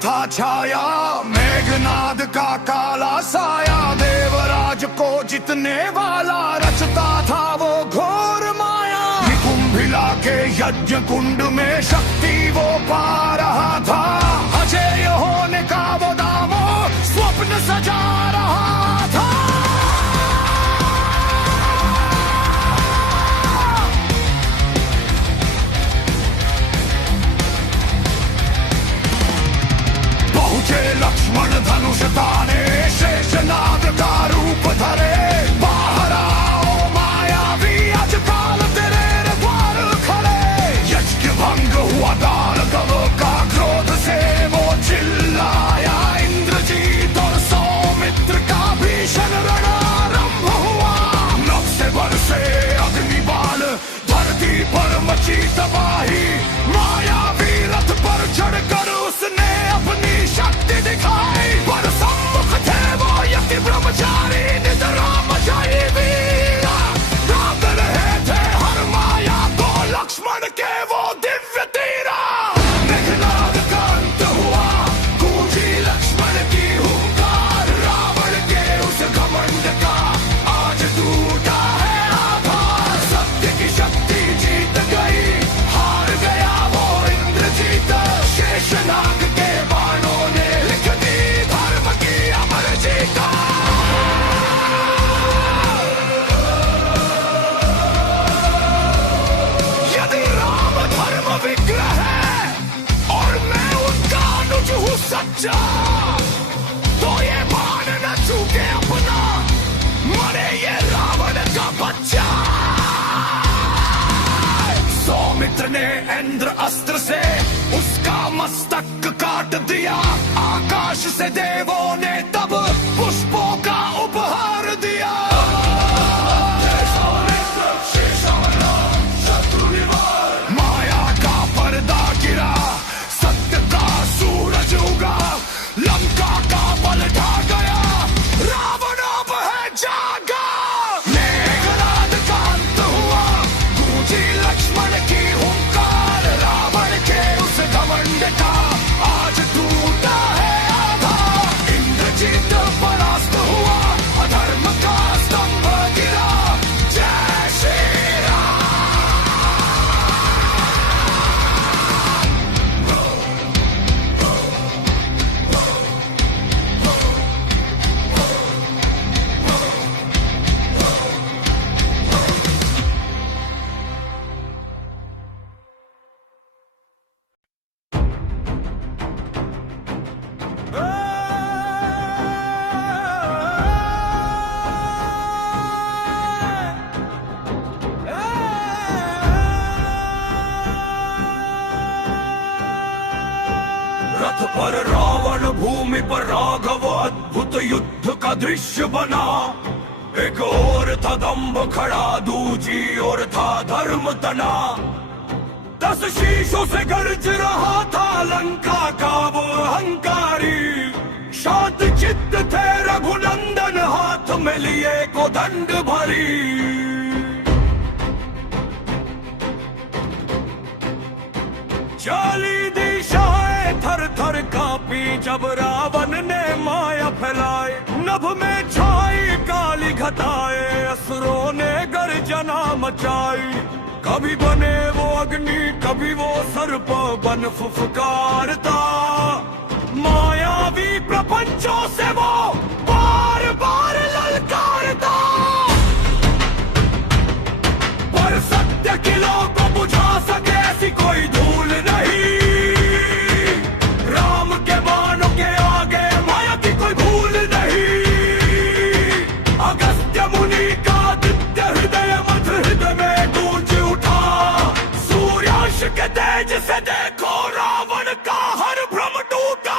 था छाया, मेघनाद का काला साया, देवराज को जितने वाला रचता था वो घोर माया। निकुंभिला के यज्ञ कुंड में शक्ति वो पा रहा था, अजय होने का वो दामो स्वप्न सजा रहा था। पहुंचे लक्ष्मण धनुष ताने, शेषनाग का रूप धरे, बाहर आओ मायावी आज काल तेरे द्वार खड़े। यज्ञ भंग हुआ दानव का, क्रोध से वो चिल्लाया, इंद्रजीत और सौमित्र का भीषण रणआरंभ हुआ। नभ से बरसे अग्निबाण, धरती पर मची तबाही, मायावी रथ पर चढ़कर उसने अपनी शक्ति दिखाई। पर सम्मुख थे वो यति ब्रह्मचारी, निद्रा मचाई वीरा, रात रहे थे हर माया को लक्ष्मण के वो दिव्य तीरा। मेघनाद का अंत हुआ, गूंजी लक्ष्मण की हुंकार, रावण के उस घमंड का आज टूटा है आधार। सत्य की शक्ति जीत गई, हार गया वो इंद्रजीत, शेषनाग के बाणों ने लिख दी धर्म की अमर जीता। यदि राम धर्म विग्रह है और मैं उनका अनुज हूँ सच्चा, तो ये बाण न चूके अपना, मरे ये रावण का बच्चा। सौमित्र ने इंद्र अस्त्र से उसका मस्तक काट दिया, आकाश से देवों ने तब पुष्पों का उपहार दिया। माया का पर्दा गिरा, सत्य का सूरज उगा, लंका का बल ढा गया, रावण अब है जागा। मेघनाद का अंत हुआ, गूंजी लक्ष्मण की हुंकार, रावण के उस घमंड का आज टूटा है आधार। इंद्रजीत परास्त हुआ, अधर्म का स्तंभ गिरा, जय श्री राम। रथ पर रावण, भूमि पर राघव, अद्भुत युद्ध का दृश्य बना। एक और था दंभ खड़ा, दूजी और था धर्म तना। 10 शीशों से गरज रहा था लंका का वो अहंकारी। शांत चित्त थे रघुनंदन, हाथ में लिए को दंड भरी। चाली दिशाएं थर थर कांपी, जब रावण ने माया फैलाई। नभ में छाई काली घटाए, असुरों ने गर्जना मचाई। कभी बने वो अग्नि, कभी वो सर्प बन फुफकारता। मायावी प्रपंचों से वो बार बार ललकारता। पर सत्य किलों को बुझा सके ऐसी कोई धूल नहीं। राम के बाणों के आगे माया की कोई भूल नहीं। अगस्त्य मुनि का आदित्य हृदय मध्य हृदय में गूंज उठा। सूर्यांश के तेज से देखो रावण का हर भ्रम टूटा।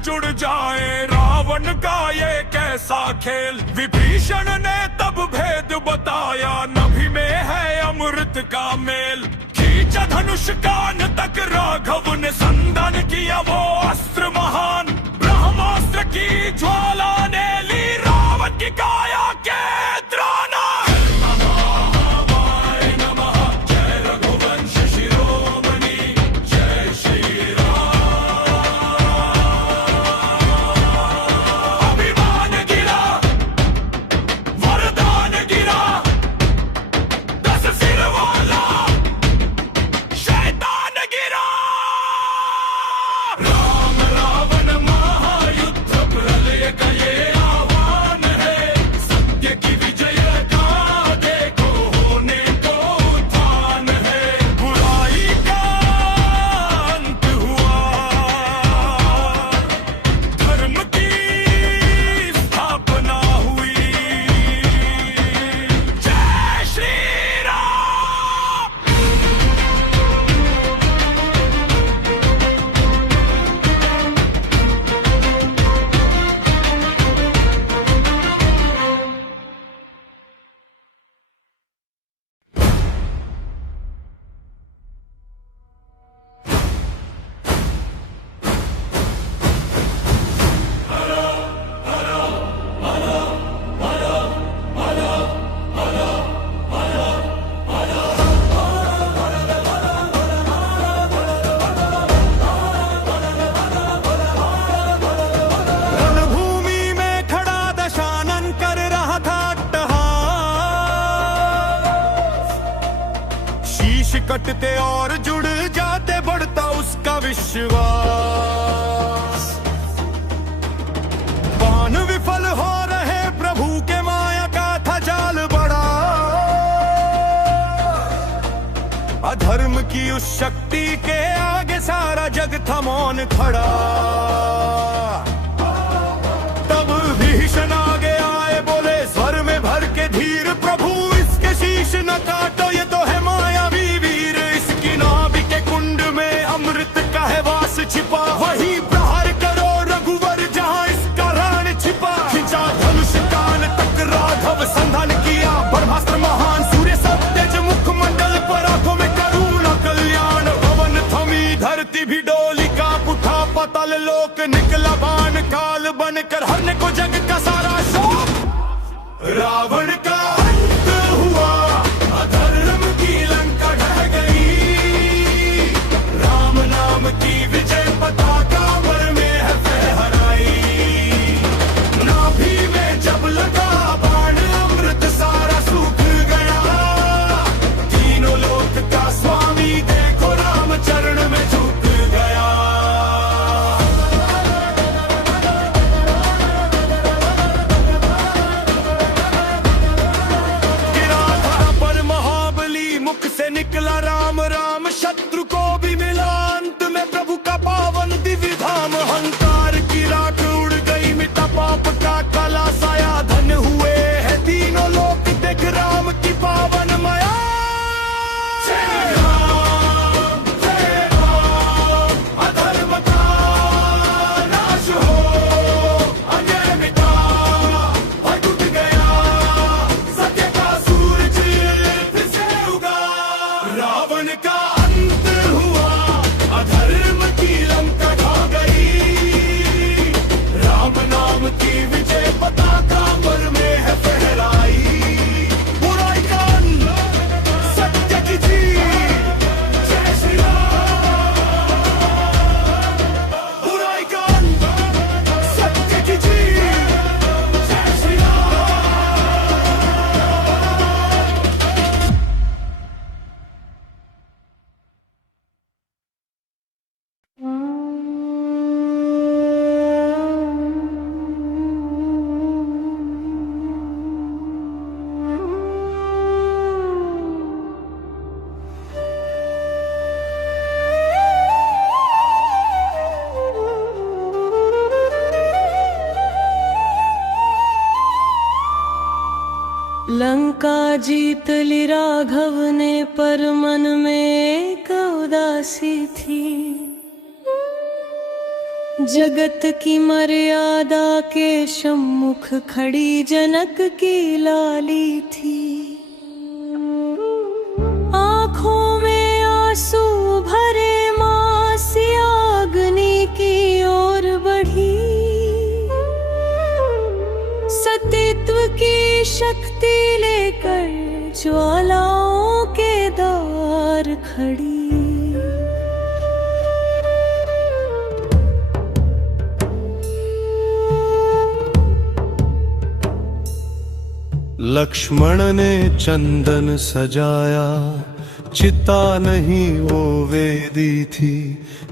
जुड़ जाए। रावण का ये कैसा खेल, विभीषण ने तब भेद बताया। नभि में है अमृत का मेल, खींचा धनुष कान तक राघव ने। संधान किया वो अस्त्र महान, ब्रह्मास्त्र की ज्वाला ने ली रावण की काया के द्रोण। कटते और जुड़ जाते, बढ़ता उसका विश्वास। बाण विफल हो रहे, प्रभु के माया का था जाल बड़ा। अधर्म की उस शक्ति के आगे सारा जग था मौन खड़ा। तब भीषण आगे आए, बोले स्वर में भर के धीर, प्रभु इसके शीश न काटो, ये तो है मायावी वीर। इसकी नाभि के कुंड में अमृत का है वास छिपा, वही प्रहार करो रघुवर जहां इसका राण छिपा। खिंचा धनुष कान तक राघव, संधान किया ब्रह्मास्त्र महान। सूर्य सब तेज मुखमंडल पर, आंखों में करुणा कल्याण। पवन थमी धरती भी डोली कांप उठा, पतल लोक निकला बाण काल बनकर, हरने को जग का सारा शोक। रावण का अंत हुआ, अधर्म की लंका ढह गई। राम नाम की विजय पताका वर में है फहराई। नाभि में जब लगा बाण, अमृत सारा सूख गया। तीनों लोक का स्वामी देखो, राम चरण में झुक गया। मुख से निकला राम राम, शत्रु को भी मिला अंत में प्रभु का पावन दिव्य धाम। अहंकार की राख उड़ गई, मिटा पाप का काला साया। धन हुए हैं तीनों लोक, देख राम की पावन माया। अधर्म का नाश हो, अन्याय मिटा, भय टूट गया। सत्य का सूरज फिर से उगा। रावण का अंत हुआ, अधर्म की लंका ढह गई। राम नाम की विजय पताका वर में है फहराई। बुराई का अंत, सत्य की जीत, जय श्री राम। बुराई का अंत, सत्य की जीत, जय श्री राम। लंका जीत ली राघव ने, पर मन में एक उदासी थी। जगत की मर्यादा के सम्मुख खड़ी जनक की लाली थी। आंखों में आंसू भरे मां सिया अग्नि की ओर बढ़ी। सतीत्व की शक्ति लेकर ज्वालाओं के द्वार खड़ी। लक्ष्मण ने चंदन सजाया, चिता नहीं वो वेदी थी।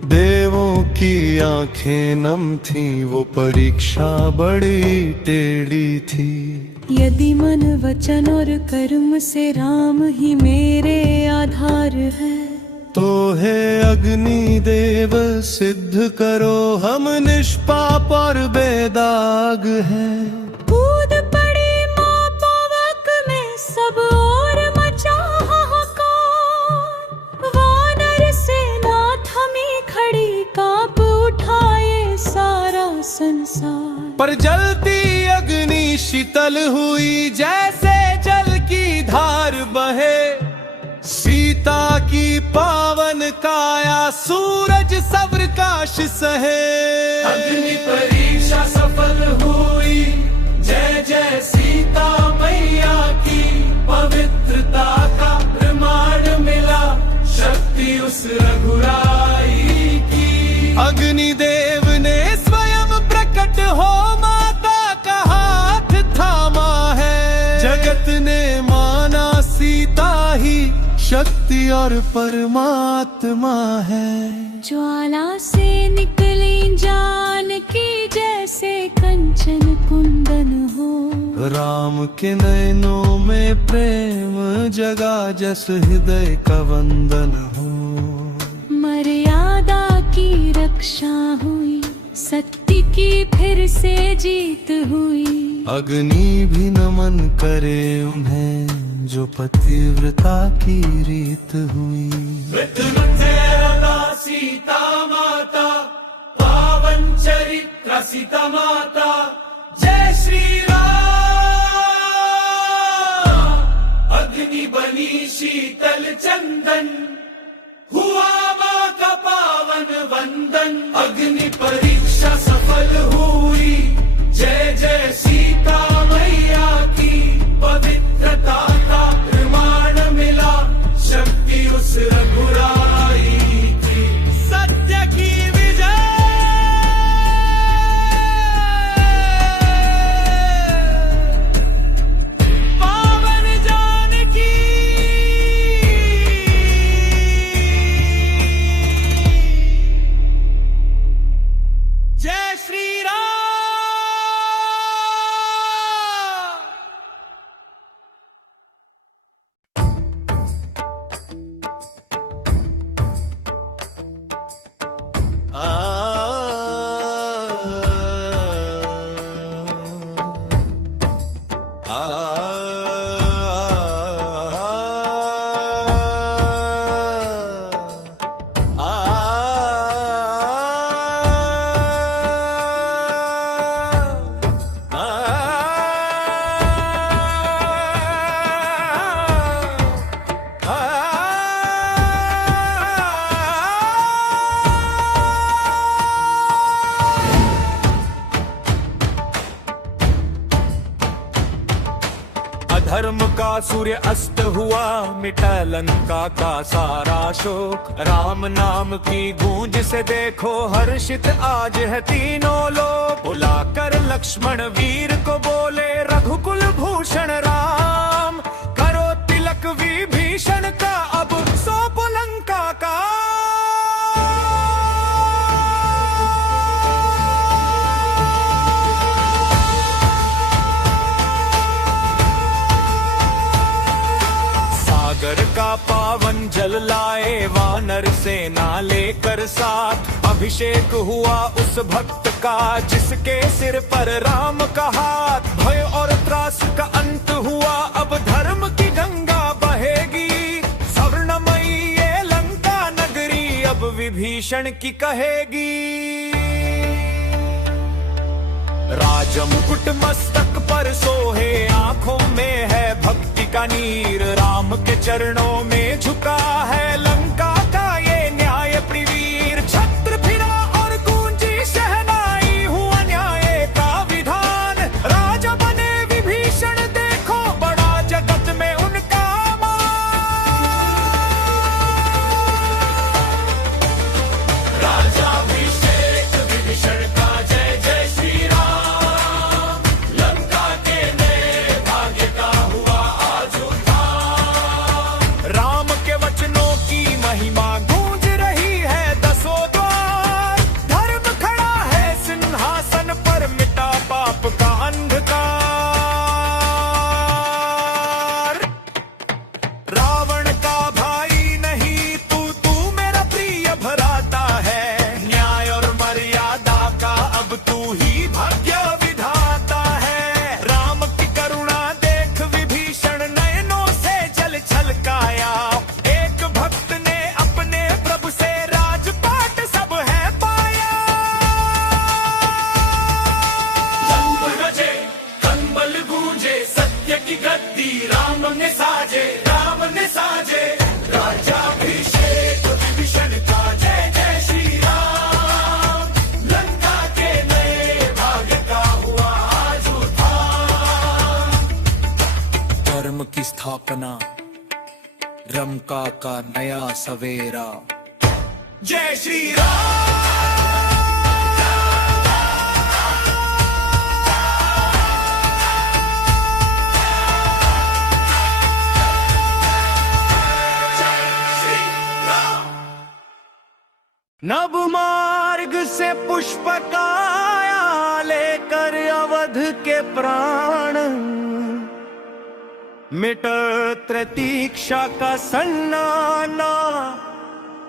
देवों की आंखें नम थी, वो परीक्षा बड़ी टेढ़ी थी। यदि मन वचन और कर्म से राम ही मेरे आधार है, तो हे अग्नि देव सिद्ध करो हम निष्पाप और बेदाग हैं। कूद पड़ी मां पावक में सब और मचा हाहाकार। वानर सेना थमी खड़ी, कांप उठाए सारा संसार। पर जलती अग्नि शीतल हुई, जैसे जल की धार बहे। सीता की पावन काया सूरज सब्र काश सहे। अग्नि परीक्षा सफल हुई, जय जय सीता मैया की। पवित्रता का प्रमाण मिला, शक्ति उस रघुराई की। अग्निदेव ने स्वयं प्रकट हो माता का हाथ थामा है। जगत ने माना सीता ही शक्ति और परमात्मा है। ज्वाला से निकली जानकी, जैसे कंचन कुंदन हो। राम के नयनों में प्रेम जगा, जस हृदय का वंदन हो। मर्यादा की रक्षा हुई, सत्य की फिर से जीत हुई। अग्नि भी नमन करे उन्हें, जो पतिव्रता की रीत हुई। मृत्युंजयदा सीता माता, पावन चरित्र सीता माता। जय श्री राम। अग्नि बनी शीतल चंदन, हुआ मां का पावन वंदन। अग्नि परीक्षा सफल हुई, जय जय सीता मैया की। पवित्रता का प्रमाण मिला, शक्ति उस रघुराई की। सत्य की विजय। पावन जानकी। जय श्री राम। धर्म का सूर्य अस्त हुआ, मिटा लंका का सारा शोक। राम नाम की गूंज से देखो हर्षित आज है तीनों लोग। बुलाकर लक्ष्मण वीर को बोले, रघुकुल भूषण राम। करो तिलक विभीषण का, अब सौंपो लंका का। सागर का पावन जल लाए, वानर सेना लेकर साथ। अभिषेक हुआ उस भक्त का, जिसके सिर पर राम का हाथ। भय और त्रास का अंत हुआ, अब धर्म की गंगा बहेगी। स्वर्णमयी ये लंका नगरी, अब विभीषण की कहेगी। ताज मुकुट मस्तक पर सोहे, आंखों में है भक्ति का नीर। राम के चरणों में झुका है लंका का ये न्याय प्रिवीर। छत्र फिरा और गूंजी शहनाई, हुआ न्याय का विधान। राजा बने विभीषण, देखो बड़ा जगत में उनका मान। राजाभिषेक विभीषण का जय जय श्री राम। लंका के नए भाग्य का हुआ आज उत्थान। राम के वचनों की महिमा गूंज रही है दसों द्वार। धर्म खड़ा है सिंहासन पर, मिटा पाप का अंधकार। रावण का भाई नहीं तू मेरा प्रिय भ्राता है। न्याय और मर्यादा का अब तू ही भाग्य विधाता है। राम की करुणा देख विभीषण नयनों से जल छलकाया। एक भक्त ने अपने प्रभु से राजपाट सब है पाया। जंप रचे कंबल गूंजे, सत्य की गद्दी राम ने साजे। राम ने साजे राजाभिषेक विभीषण का जय जय श्री राम। लंका के नए भाग्य का हुआ आज उत्थान। धर्म की स्थापना, रमका का नया सवेरा। जय श्री राम। नव मार्ग से पुष्पकाया लेकर अवध के प्राण। मिट प्रतीक्षा का सन्नाटा,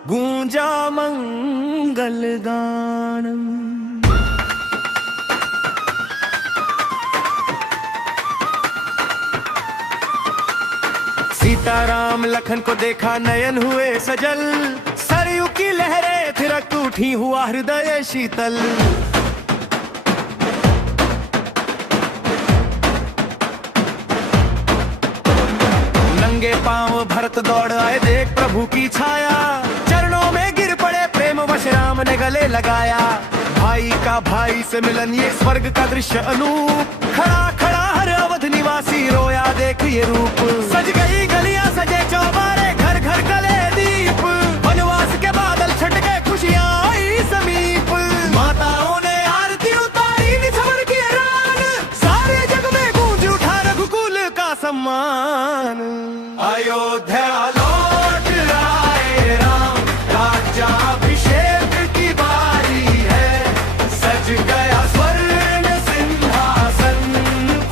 गूंजा मंगल गान। सीताराम लखन को देखा नयन हुए सजल। सरयू की लहरें थिरक उठी, हुआ हृदय शीतल। नंगे पांव भरत दौड़ आए, देख प्रभु की छाया। चरणों में गिर पड़े, प्रेम वश राम ने गले लगाया। भाई का भाई से मिलन, ये स्वर्ग का दृश्य अनूप। खड़ा खड़ा हर अवध निवासी रोया देख ये रूप। सज गई गलियां सजे चौबारे, घर घर गले दीप। वनवास के बादल छट गए, खुशियां आई समीप। माताओं ने आरती उतारी, निछावर की रान। सारे जग में गूंज उठा रघुकुल का सम्मान। अयोध्या लौट आए राम, राज्याभिषेक की बारी है। सज गया स्वर्ण सिंहासन,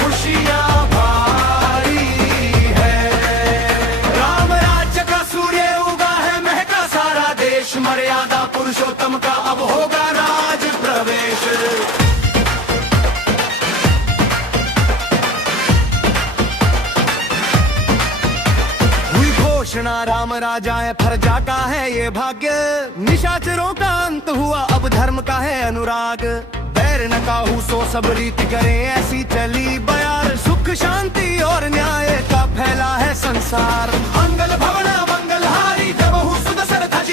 खुशियां भारी है। राम राज्य का सूर्य उगा है, महका सारा देश। मर्यादा पुरुषोत्तम का अब होगा राज प्रवेश। घोषणा राम राजाए प्रजा का है ये भाग्य। निशाचरों का अंत हुआ, अब धर्म का है अनुराग। बैर न काहू सो सब रीति करें, ऐसी चली बयार। सुख शांति और न्याय का फैला है संसार। मंगल भवना मंगलहारी, जब सुदसर ध्वज